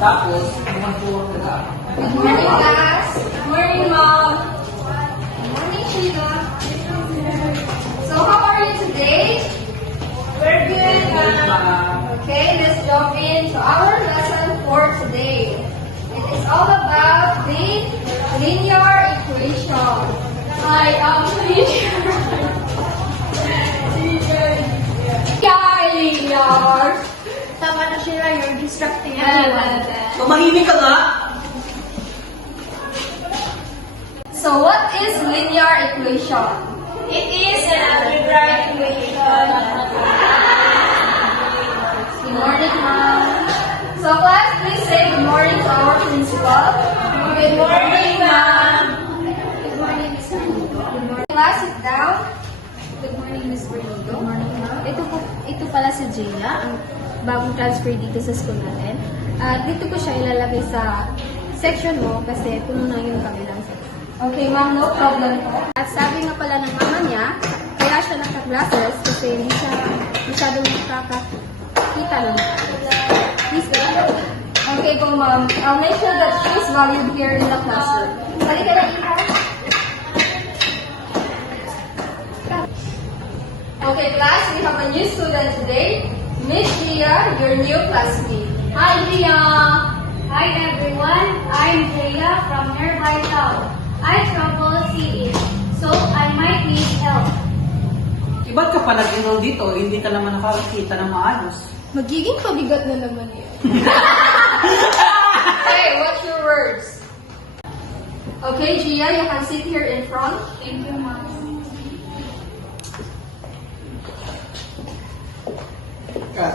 Tapos, kumanturo ka na. Good morning, class. Good morning, Mom. Good morning, Sheila. So, how are you today? We're good, Mom. Okay, let's jump into our lesson for today. It is all about the linear equation. I am linear. Tama na, Sheila. You're distracting everyone. Tumahimik ka nga! So, what is linear equation? It is an algebraic equation. Good morning, Mom. So, class, please say good morning to our principal. Good morning, Mom. Good morning, Miss Bernigo. Good morning. Class, sit down. Good morning, Ms. Bernigo. Good morning, ma'am. Ito pala si Jaya, ang bagong transfer dito sa school natin. At dito ko siya ilalagay sa section mo kasi puno na yung kabilang section. Okay, Ma'am, no problem po. At sabi nga pala ng mama niya, kaya siya naka-glasses kasi hindi siya masyadong nakakakita ng please go. Okay po, Ma'am. I'll make sure that she is valued here in the classroom. Halika na, Iha. Okay, class, we have a new student today. Miss Gia, your new classmate. Hi, Gia. Hi everyone, I'm Jaya from nearby town. I trouble seeing, so I might need help. Ba't ka pala ginaw dito? Hindi ka naman nakakita ng maayos. Magiging pabigat na naman yun. Hey, what's your words? Okay, Gia, you can sit here in front. Thank you, Mom. Kat.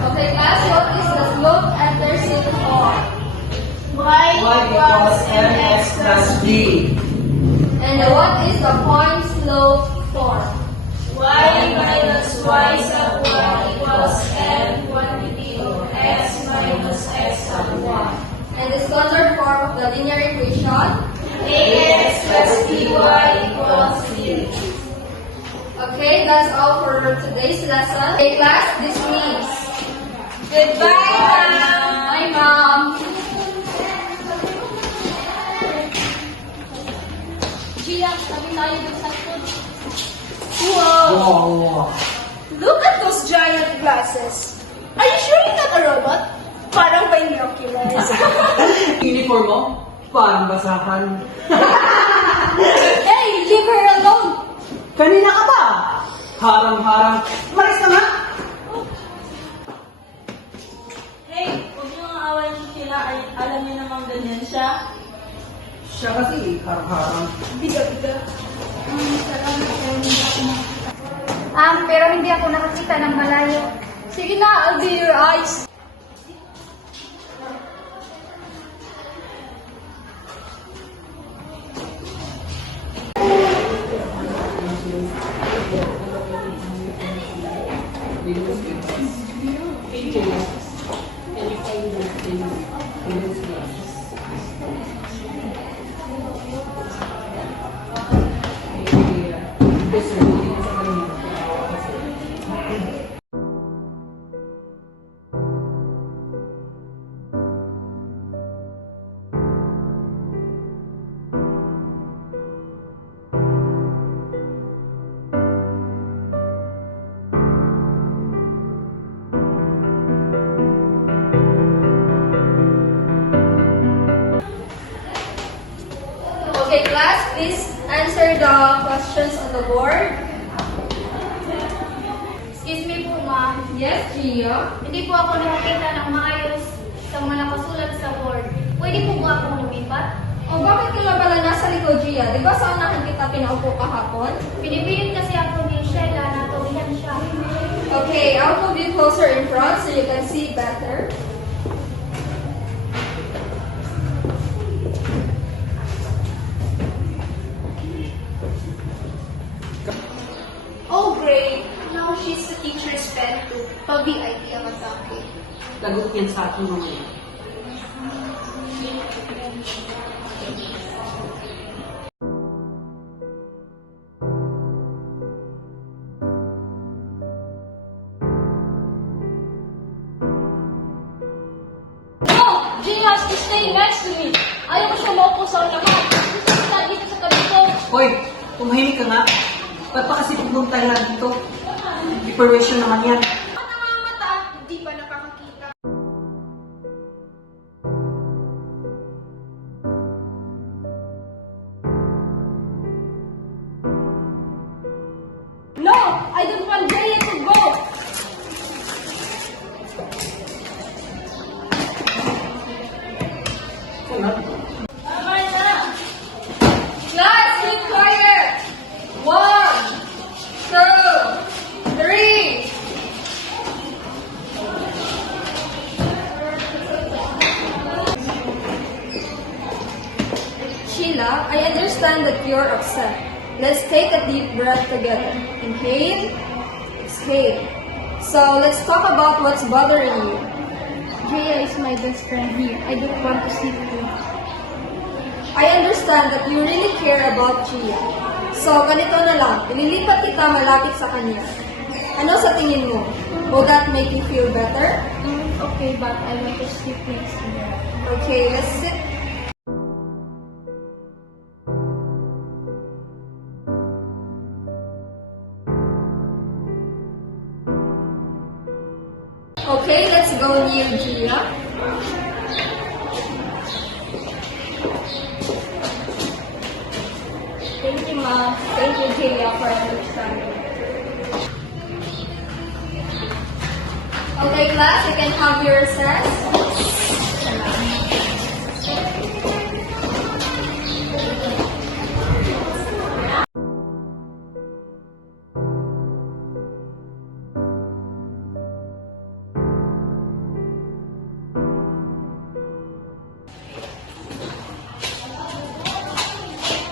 Okay, class, what is the slope intercept form? Y equals mx plus b. And what is the point slope form? Y minus y sub 1 equals m quantity of x minus x sub 1. And the standard form of the linear equation? ax plus by equals 0. Okay, that's all for today's lesson. Okay, class, dismissed. Goodbye, Mom. Bye, Mom. Gia, sabi tayo dun sa food. Wow. Look at those giant glasses. Are you sure you're not a robot? Parang binoculars. Uniform mo? Parang basahan. Hey, leave her alone. Kanina ka ba? Harang-harang. Maris na nga! Hey, huwag niyo ang awan sila. Alam niyo namang ganyan siya. Siya kasi harang-harang. Pero hindi ako nakakita ng malayo. Sige na, I'll be your eyes. Okay, class, please answer the questions on the board. Excuse me po, Ma'am. Yes, Gia? Hindi po ako nakakita ng maayos sa mga nakasulat sa board. Pwede po ba akong lumipat? O bakit ka na pala nasa likod, Gia? Di ba sa unahan kita pinaupo kahapon? Pinipilit kasi ako ni Sheila na tuwihan siya. Okay, I'll move you closer in front so you can see better. Oh, great. Now she's the teacher's pet too. Pa-VIP ang atake. Lagot yan sa akin mamaya. No! Jay has to stay next to me. Ayaw ko siya maupo sa unahan. Gusto ko siya dito sa tabi ko. Hoy, tumahimik ka nga. Ba't pa kasi pumunta lang dito? Preparation naman yan. Mata, hindi pa nakakakita. No! I don't want Jay to go! Tama na! Class, keep quiet! 1, 2, 3. Sheila, I understand that you're upset. Let's take a deep breath together. Inhale, exhale. So let's talk about what's bothering you. Jaya is my best friend here. I don't want to see her. I understand that you really care about Gia. So, ganito na lang. Ililipat kita malapit sa kanya. Ano sa tingin mo? Will that make you feel better? Okay, but I want to sleep next to her. Okay, let's sit. Okay, let's go near Gia. Thank you, Ma. Thank you, Jaya, for understanding. Okay, class, you can have your recess.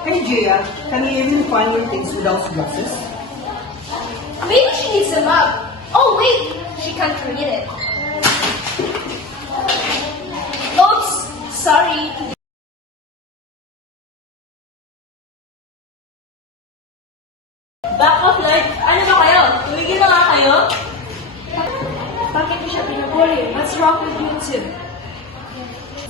Hey, Jaya, can you even find your things without glasses? Maybe she needs them up. Oh, wait. She can't read it. Oops. Sorry. Back off, Lloyd. Ano ba kayo? Tumigil na nga kayo? Bakit mo siya pinabuli? What's wrong with you two?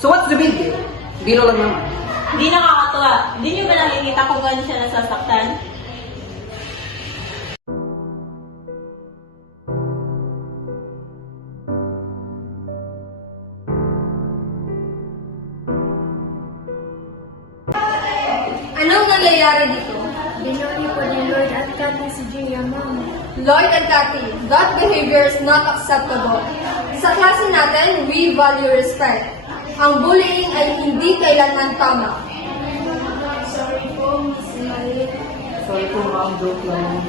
So what's the big deal? Biro lang naman. Hindi nakakatuwa. Hindi niyo ba nakikita kung gaano siya nasasaktan? Anong nangyayari dito? Binuli po ni Lord at Kathy si Jaya, Ma'am. Lloyd and Kathy, that behavior is not acceptable. Sa klase natin, we value respect. Ang bullying ay hindi kailanman tama. Sorry po, Miss Maliit. Sorry po, ma'am. Joke lang.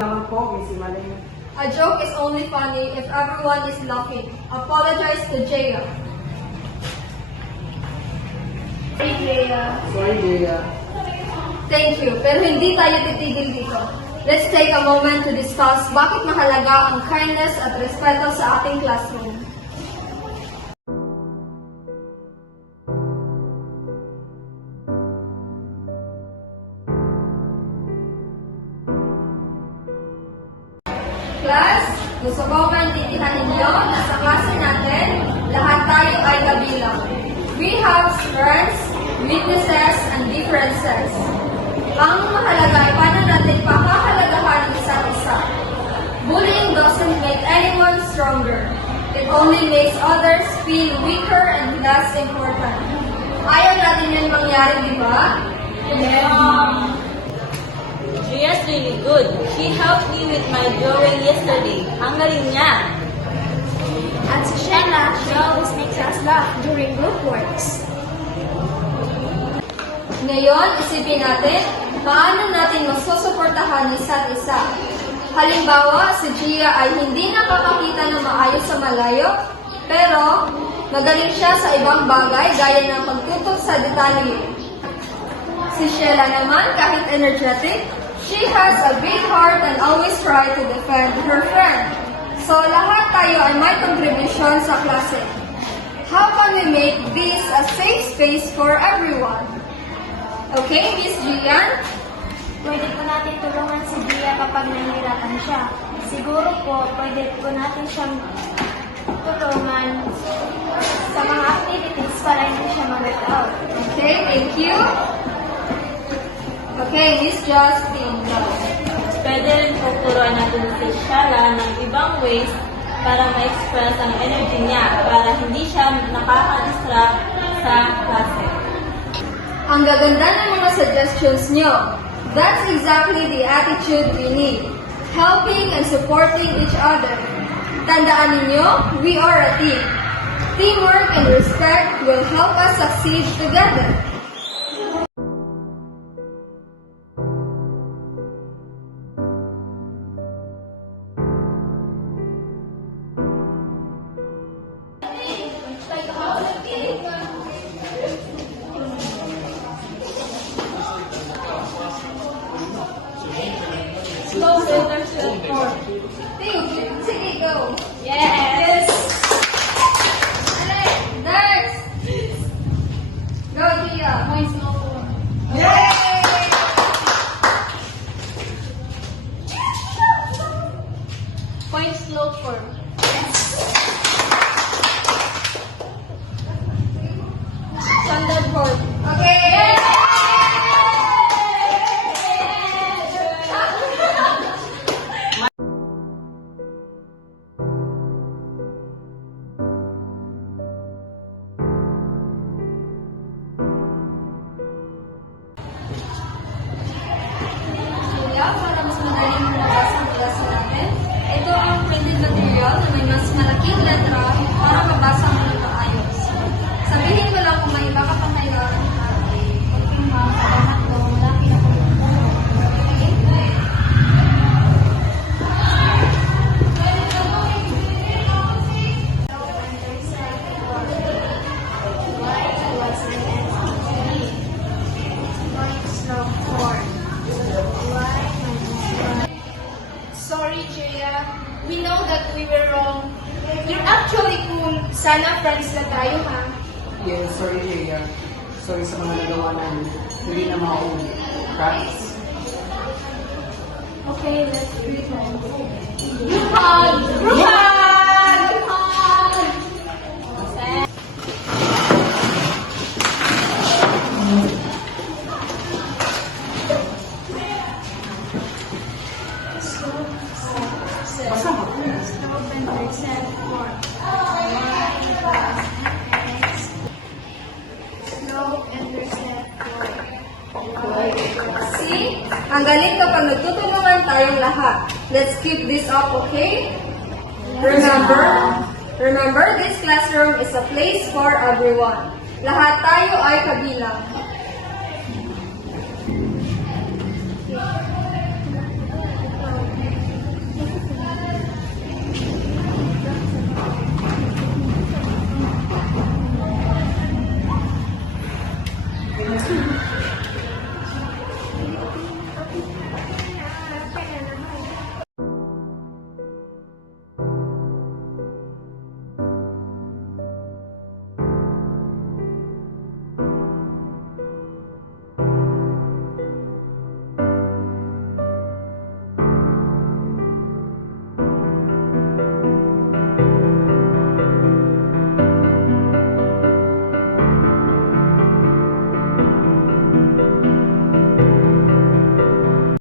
Naman po, Miss Malay. A joke is only funny if everyone is laughing. Apologize to Jaya. Sorry, Jaya. Sorry, Jaya. Thank you, pero hindi tayo titigil dito. Let's take a moment to discuss bakit mahalaga ang kindness at respeto sa ating classroom. Class, gusto ko maintindihan ninyo na sa klase natin, lahat tayo ay kabilang. We have strengths, weaknesses, and differences. Ang mahalaga ay paano natin pakahalagahan ang isa't isa. Bullying doesn't make anyone stronger. It only makes others feel weaker and less important. Ayaw natin yan mangyari, di ba? Yes, Ria's really good. She helped me with my drawing yesterday. Ang galing niya. At si Shella, she always makes us laugh during group works. Ngayon, isipin natin, paano natin masusuportahan ang isa't isa. Halimbawa, si Gia ay hindi nakakakita ng maayos sa malayo, pero magaling siya sa ibang bagay gaya ng pagtutok sa detalye. Si Shella naman, kahit energetic, she has a big heart and always try to defend her friend. So, lahat tayo ay may contribution sa klase. How can we make this a safe space for everyone? Okay, Miss Gian? Pwede po natin tulungan si Gia kapag nahihirapan siya. Siguro po, pwede po natin siyang tulungan sa mga activities para hindi siya mag-out. Okay, thank you. Okay, Miss Justine. Pwede rin po turuan natin si Shara ng ibang ways para ma-express ang energy niya para hindi siya nakaka-distract sa klase. Ang gaganda ng mga suggestions nyo. That's exactly the attitude we need. Helping and supporting each other. Tandaan ninyo, we are a team. Teamwork and respect will help us succeed together. Sige, go. Yes! Next. Go, Gia. Point slope form. Standard form. Okay. Julia, para mas madaling mabasa ang klase natin, ito ang printed material na may mas malaking letra para mabasa mo ng maayos. Sabihin mo lang kung may iba ka pang kailangan. Sorry, Jaya. We know that we were wrong. You're actually cool. Sana friends na tayo, ha? Yes, sorry, Jaya. Sorry sa mga nagawa namin. Hindi na makaulit. Promise? Okay, let's read them. Group hug! Group hug! Basta ka. Slope and percent form. Slope and percent form. See? Ang galing kapag nagtutulungan tayong lahat. Let's keep this up, okay? Remember, this classroom is a place for everyone. Lahat tayo ay kabilang.